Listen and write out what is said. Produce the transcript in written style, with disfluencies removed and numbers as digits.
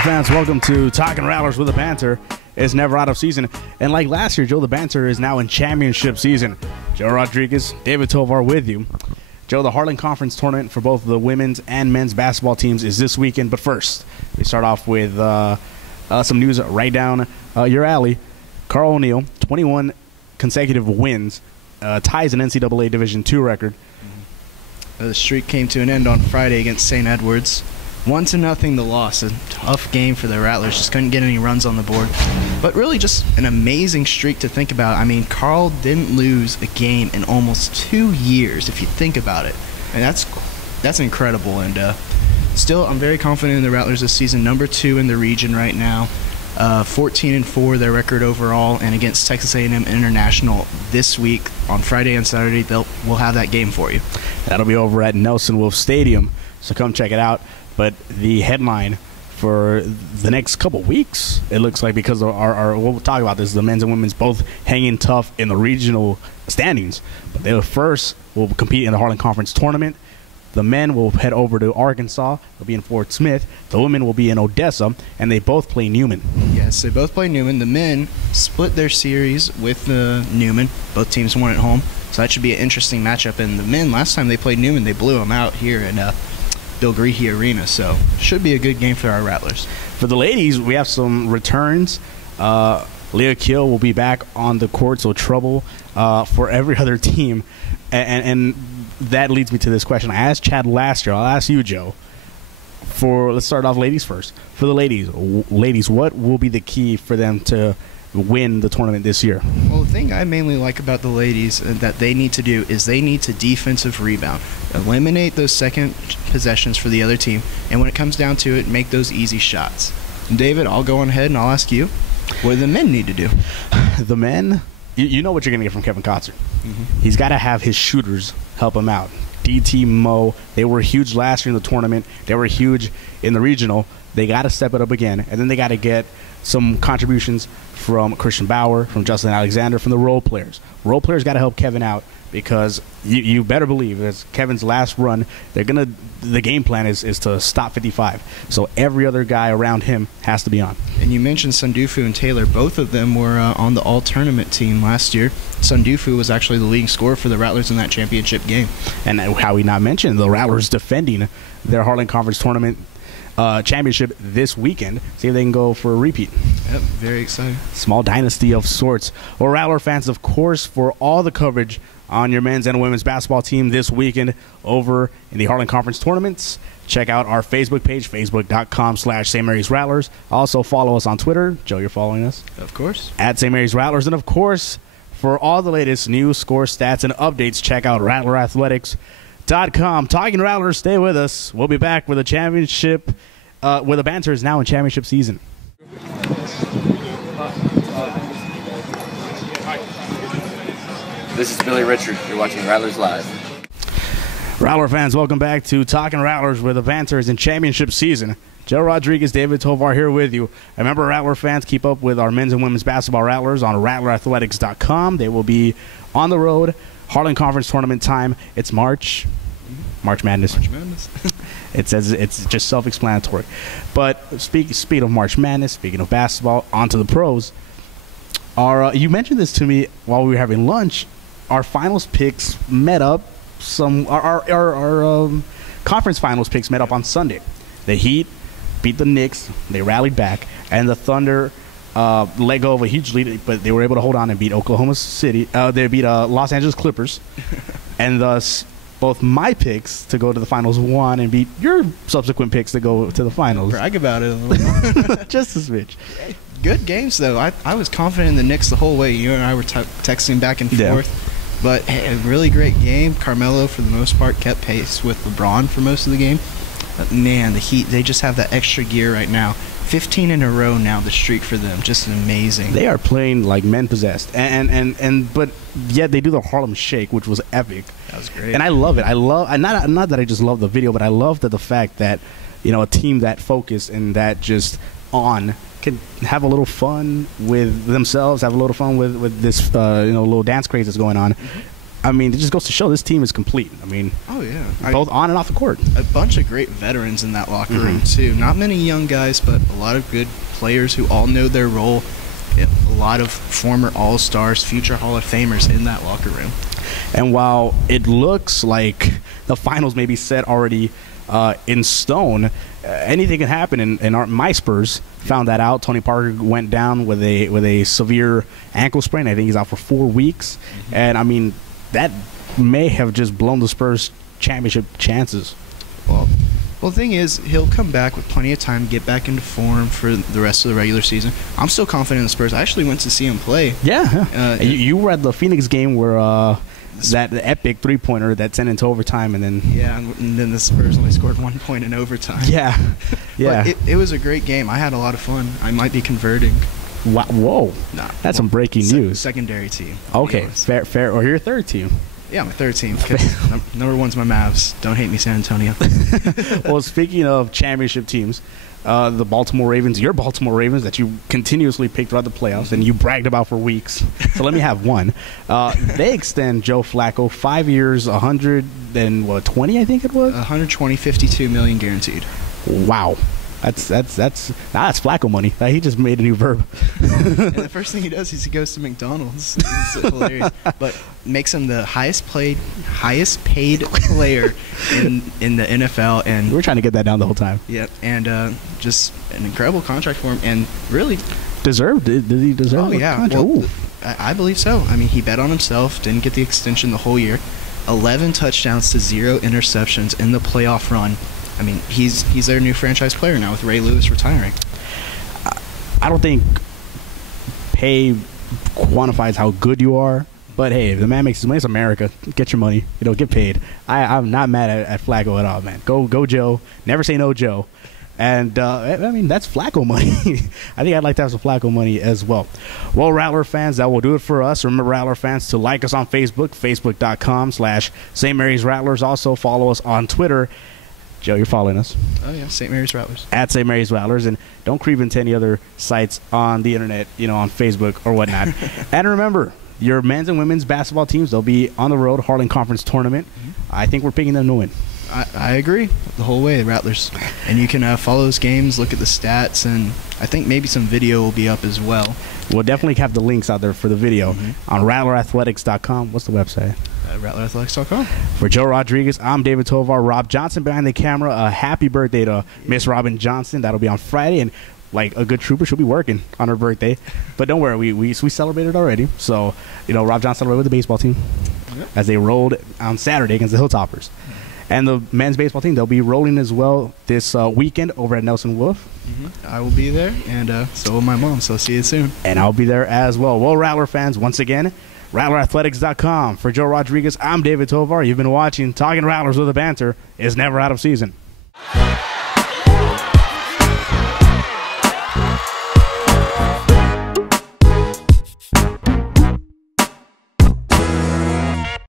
Rattler fans, welcome to Talkin Rattlers with the Banter. It's never out of season. And like last year, Joe, the Banter is now in championship season. Joe Rodriguez, David Tovar with you. Joe, the Heartland Conference Tournament for both the women's and men's basketball teams is this weekend. But first, we start off with some news right down your alley. Carl O'Neill, 21 consecutive wins, ties an NCAA Division II record. The streak came to an end on Friday against St. Edwards. 1-0 the loss. A tough game for the Rattlers. Just couldn't get any runs on the board. But really just an amazing streak to think about. I mean, Carl didn't lose a game in almost 2 years, if you think about it. And that's incredible. And still, I'm very confident in the Rattlers this season. Number 2 in the region right now. 14-4 their record overall. And against Texas A&M International this week on Friday and Saturday, we'll have that game for you. That'll be over at Nelson Wolf Stadium. So come check it out. But the headline for the next couple weeks, it looks like, because of our we'll talk about this, the men's and women's both hanging tough in the regional standings. But they first will compete in the Heartland Conference Tournament. The men will head over to Arkansas. They'll be in Fort Smith. The women will be in Odessa, and they both play Newman. Yes, they both play Newman. The men split their series with Newman. Both teams won at home, so that should be an interesting matchup. And the men, last time they played Newman, they blew them out here in Bill Greehey Arena, so should be a good game for our Rattlers. For the ladies, we have some returns. Leah Kiel will be back on the court, so trouble for every other team. And that leads me to this question. I asked Chad last year. I'll ask you, Joe. Let's start off ladies first. For the ladies, what will be the key for them to win the tournament this year? Well, the thing I mainly like about the ladies that they need to do is they need to defensive rebound. Eliminate those second possessions for the other team, and when it comes down to it, make those easy shots. And David, I'll go on ahead and I'll ask you, what do the men need to do? The men, you know what you're going to get from Kevin Kotzer. He's got to have his shooters help him out. DT, Mo, they were huge last year in the tournament. They were huge in the regional. They got to step it up again, and then they got to get some contributions from Christian Bauer, from Justin Alexander, from the role players. Role players got to help Kevin out, because you better believe it's Kevin's last run. The game plan is to stop 55. So every other guy around him has to be on. And you mentioned Sundufu and Taylor. Both of them were on the all-tournament team last year. Sundufu was actually the leading scorer for the Rattlers in that championship game. And how we not mentioned, the Rattlers defending their Heartland Conference Tournament championship this weekend. See if they can go for a repeat. Yep, very exciting. Small dynasty of sorts. Well, Rattler fans, of course, for all the coverage on your men's and women's basketball team this weekend over in the Heartland Conference tournaments, check out our Facebook page, facebook.com/St. Mary's Rattlers. Also follow us on Twitter. Joe, you're following us? Of course. At St. Mary's Rattlers. And, of course, for all the latest news, scores, stats, and updates, check out RattlerAthletics.com. Talking Rattlers, stay with us. We'll be back with a championship, where the Banter is now in championship season. This is Billy Richard. You're watching Rattlers Live. Rattler fans, welcome back to Talkin Rattlers, where the Banter is in championship season. Joe Rodriguez, David Tovar here with you. Remember, Rattler fans, keep up with our men's and women's basketball Rattlers on RattlerAthletics.com. They will be on the road. Heartland Conference Tournament time. It's March Madness. March Madness. It says it's just self-explanatory. But speaking of March Madness, speaking of basketball, on to the pros. You mentioned this to me while we were having lunch. Our finals picks met up. Our conference finals picks met up on Sunday. The Heat beat the Knicks. They rallied back, and the Thunder let go of a huge lead, but they were able to hold on and beat Oklahoma City. They beat Los Angeles Clippers, and thus both my picks to go to the finals won and beat your subsequent picks to go to the finals. Brag about it a little. Just a smidge. Good games, though. I was confident in the Knicks the whole way. You and I were texting back and forth. But hey, a really great game. Carmelo, for the most part, kept pace with LeBron for most of the game. But, man, the Heat, they just have that extra gear right now. 15 in a row now, the streak for them. Just amazing. They are playing like men possessed. But yet they do the Harlem Shake, which was epic. That was great. And I love it. Not that I just love the video, but I love the fact that, a team that focused and that just can have a little fun with themselves, have a little fun with this little dance craze that's going on. I mean, it just goes to show this team is complete. I mean, oh yeah, both on and off the court. A bunch of great veterans in that locker room too. Not many young guys, but a lot of good players who all know their role. A lot of former All-Stars, future Hall of Famers in that locker room. And while it looks like the finals may be set already in stone, anything can happen. And my Spurs found that out. Tony Parker went down with a severe ankle sprain. I think he's out for 4 weeks. And I mean, that may have just blown the Spurs' championship chances. Well, the thing is, he'll come back with plenty of time to get back into form for the rest of the regular season. I'm still confident in the Spurs. I actually went to see him play. Yeah. You were at the Phoenix game where that epic three-pointer that sent into overtime, and then and then the Spurs only scored 1 point in overtime. Yeah. But it was a great game. I had a lot of fun. I might be converting. Wow. Whoa. That's some breaking news. Secondary team. Okay, fair. Or your third team. Yeah, my third team. Number one's my Mavs. Don't hate me, San Antonio. Well, speaking of championship teams, the Baltimore Ravens, your Baltimore Ravens that you continuously picked throughout the playoffs and you bragged about for weeks. So let me have one. They extend Joe Flacco 5 years, 120, I think it was? 120, $52 million guaranteed. Wow. That's Flacco money. He just made a new verb. And the first thing he does is he goes to McDonald's. It's hilarious. But makes him the highest paid player in the NFL. And we're trying to get that down the whole time. Yeah, and just an incredible contract for him. And really deserved. Did he deserve? Oh yeah. Well, I believe so. I mean, he bet on himself. Didn't get the extension the whole year. 11 touchdowns to 0 interceptions in the playoff run. I mean, he's their new franchise player now with Ray Lewis retiring. I don't think pay quantifies how good you are, but hey, if the man makes his money, it's America. Get your money, get paid. I'm not mad at Flacco at all, man. Go Joe. Never say no, Joe. And I mean, that's Flacco money. I think I'd like to have some Flacco money as well. Well, Rattler fans, that will do it for us. Remember, Rattler fans, to like us on Facebook, facebook.com/St. Mary's Rattlers. Also follow us on Twitter. Joe, you're following us. Oh, yeah, St. Mary's Rattlers. At St. Mary's Rattlers. And don't creep into any other sites on the internet, on Facebook or whatnot. And remember, your men's and women's basketball teams, they'll be on the road, Heartland Conference Tournament. I think we're picking them to win. I agree the whole way, Rattlers. And you can follow those games, look at the stats, and I think maybe some video will be up as well. We'll definitely have the links out there for the video on rattlerathletics.com. What's the website? rattlerathletics.com. For Joe Rodriguez, I'm David Tovar. Rob Johnson behind the camera. A happy birthday to Miss Robin Johnson. That'll be on Friday, and like a good trooper, she'll be working on her birthday. But don't worry, we celebrated already. So, Rob Johnson celebrated with the baseball team as they rolled on Saturday against the Hilltoppers. And the men's baseball team, they'll be rolling as well this weekend over at Nelson Wolf. I will be there, and so will my mom, so see you soon. And I'll be there as well. Well, Rattler fans, once again, rattlerathletics.com. For Joe Rodriguez, I'm David Tovar. You've been watching Talkin Rattlers, where the banter is never out of season.